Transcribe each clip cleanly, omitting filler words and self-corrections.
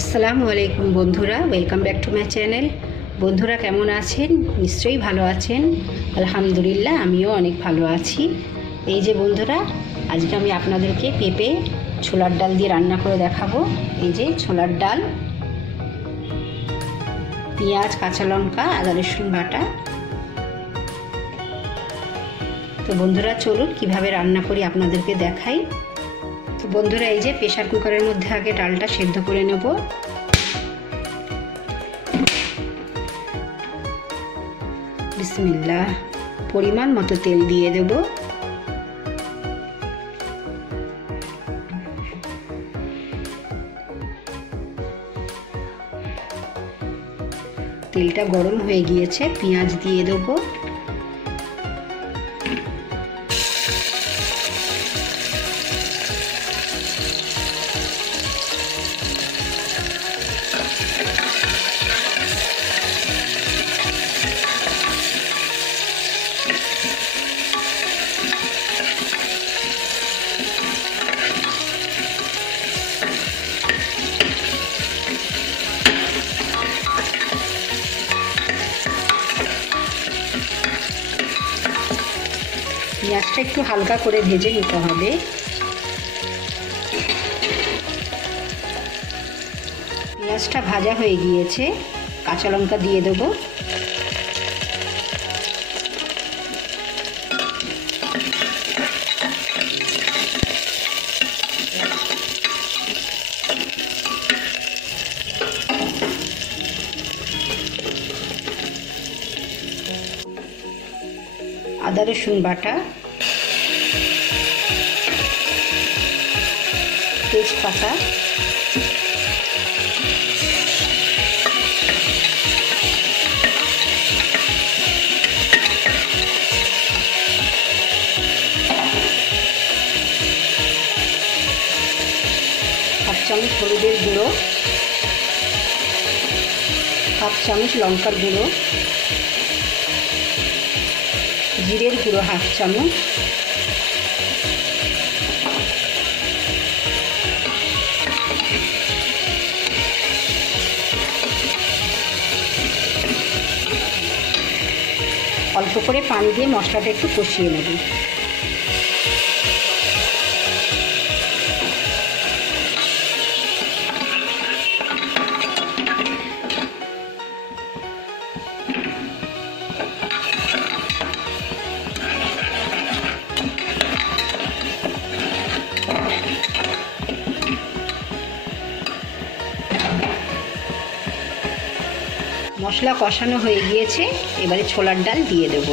আসসালামু আলাইকুম বন্ধুরা, welcome back to my channel. বন্ধুরা কেমন আছেন? নিশ্চয়ই ভালো আছেন। আলহামদুলিল্লাহ, আমিও অনেক ভালো আছি। এই যে বন্ধুরা, আজকে আমি আপনাদেরকে পেঁপে ছোলার ডাল দিয়ে রান্না করে দেখাবো। এই যে ছোলার ডাল, পেঁয়াজ, কাঁচা লঙ্কা, আদা রসুন বাটা। তো বন্ধুরা চলুন কিভাবে রান্না করি আপনাদেরকে দেখাই। তো বন্ধুরা, এই যে প্রেসার কুকারের মধ্যে আগে ডালটা সেদ্ধ করে নেব। বিসমিল্লাহ। পরিমাণ মতো তেল দিয়ে দেব। তেলটা গরম হয়ে গিয়েছে, পেঁয়াজ দিয়ে দেব। পেঁয়াজটা একটু হালকা করে ভেজে নিতে হবে। পেঁয়াজটা ভাজা হয়ে গিয়েছে, কাঁচা লঙ্কা দিয়ে দেব। আদা রসুন বাটা, তেজপাতা, হাফ চামচ হলুদের গুঁড়ো, হাফ চামচ লঙ্কার গুঁড়ো, জিরের গুঁড়ো হাফ চামচ, অল্প করে পানি দিয়ে মশলাটা একটু কষিয়ে নেব। মশলা কষানো হয়ে গিয়েছে, এবারে ছোলার ডাল দিয়ে দেব।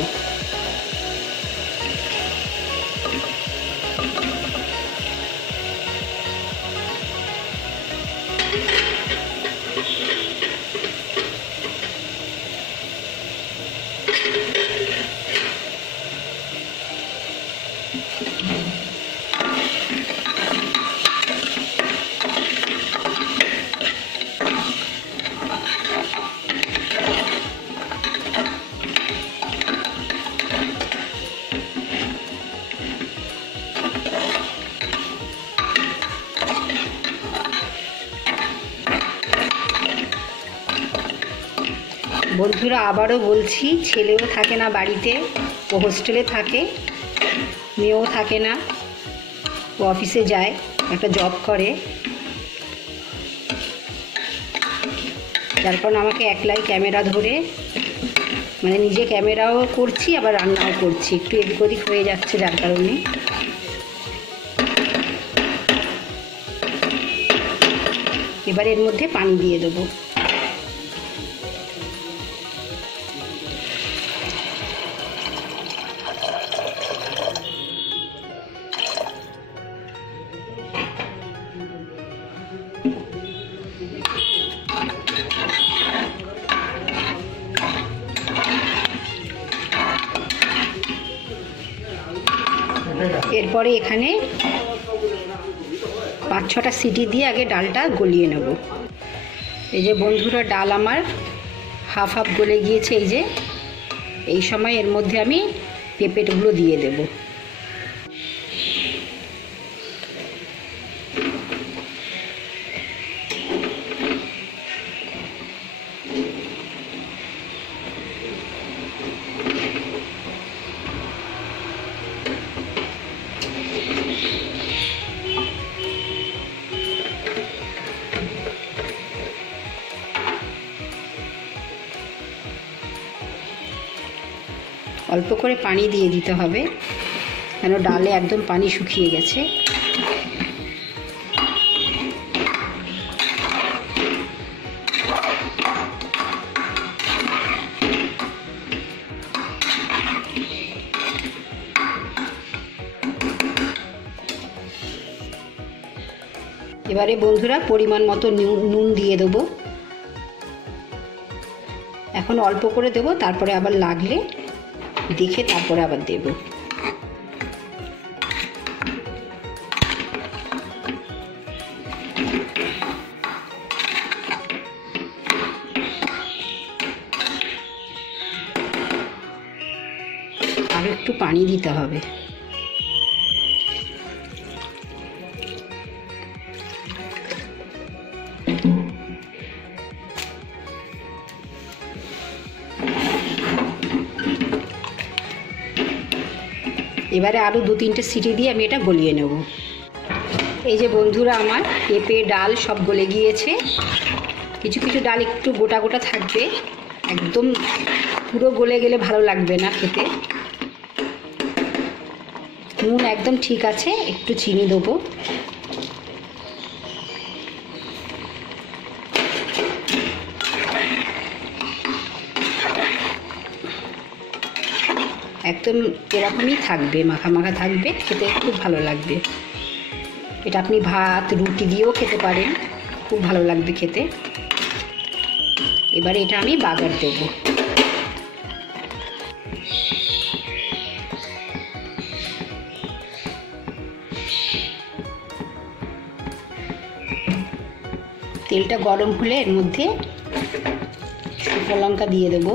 বন্ধুরা আবারও বলছি, ছেলেও থাকে না বাড়িতে, ও হোস্টেলে থাকে, মেয়েও থাকে না, ও অফিসে যায়, একটা জব করে, যার কারণে আমাকে একলাই ক্যামেরা ধরে, মানে নিজে ক্যামেরাও করছি আবার রান্নাও করছি, একটু এদিক ওদিক হয়ে যাচ্ছে, যার কারণে। এবার এর মধ্যে পানি দিয়ে দেবো। এরপরে এখানে 5-6টা সিটি দিয়ে আগে ডালটা গলিয়ে নেব। এই যে বন্ধুরা, ডাল আমার হাফ হাফ গলে গিয়েছে। এই যে এই সময় এর মধ্যে আমি পেঁপেগুলো দিয়ে দেব। অল্প করে পানি দিয়ে দিতে হবে, কেন ডালে একদম পানি শুকিয়ে গেছে। এবারে বন্ধুরা পরিমাণ মতো নুন দিয়ে দেবো। এখন অল্প করে দেবো, তারপরে আবার লাগলে দেখে তারপরে আবার দেব। আর একটু পানি দিতে হবে। এবারে আরও 2-3টে সিটি দিয়ে আমি এটা গলিয়ে নেব। এই যে বন্ধুরা আমার পেঁপে ডাল সব গলে গিয়েছে। কিছু কিছু ডাল একটু গোটা গোটা থাকবে, একদম পুরো গলে গেলে ভালো লাগবে না খেতে। নুন একদম ঠিক আছে, একটু চিনি দেবো। একদম এরকমই থাকবে, মাখা মাখা থাকবে, খেতে খুব ভালো লাগবে। এটা আপনি ভাত রুটি দিয়েও খেতে পারেন, খুব ভালো লাগবে খেতে। এবারে এটা আমি বাগার দেব। তেলটা গরম হলে এর মধ্যে শুকনো লঙ্কা দিয়ে দেবো।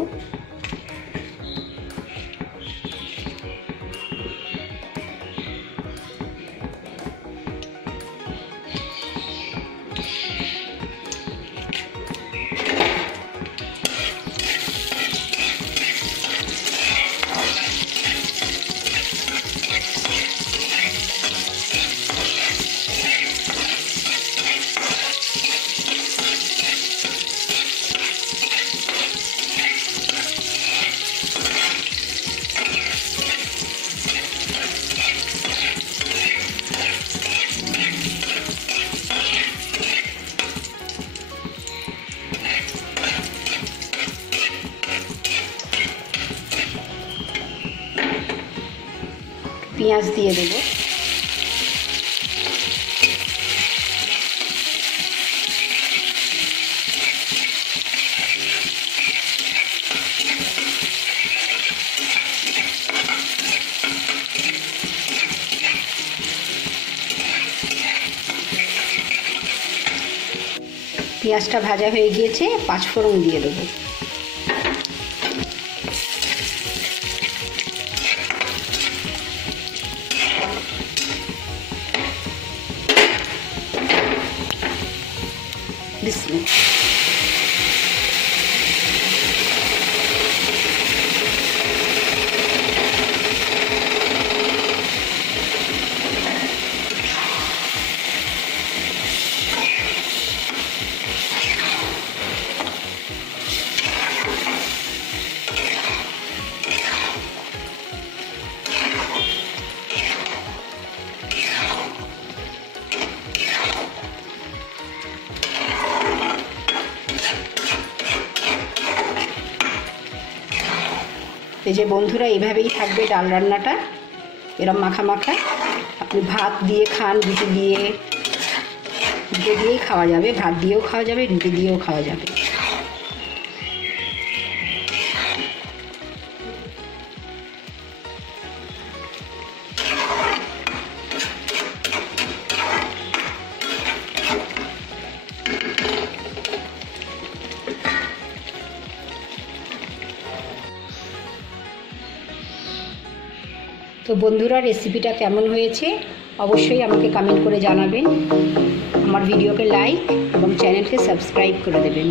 পেঁয়াজ দিয়ে দেবো। পেঁয়াজটা ভাজা হয়ে গিয়েছে, 5 ফোড়ন দিয়ে দেবো। বিসমিল্লাহ। এই যে বন্ধুরা এইভাবেই থাকবে ডাল রান্নাটা, এরম মাখা মাখা। আপনি ভাত দিয়ে খান, রুটি দিয়ে, দুটো দিয়েই খাওয়া যাবে, ভাত দিয়েও খাওয়া যাবে, রুটি দিয়েও খাওয়া যাবে। তো বন্ধুরা রেসিপিটা কেমন হয়েছে অবশ্যই আমাকে কমেন্ট করে জানাবেন। আমার ভিডিওকে লাইক এবং চ্যানেলকে সাবস্ক্রাইব করে দেবেন।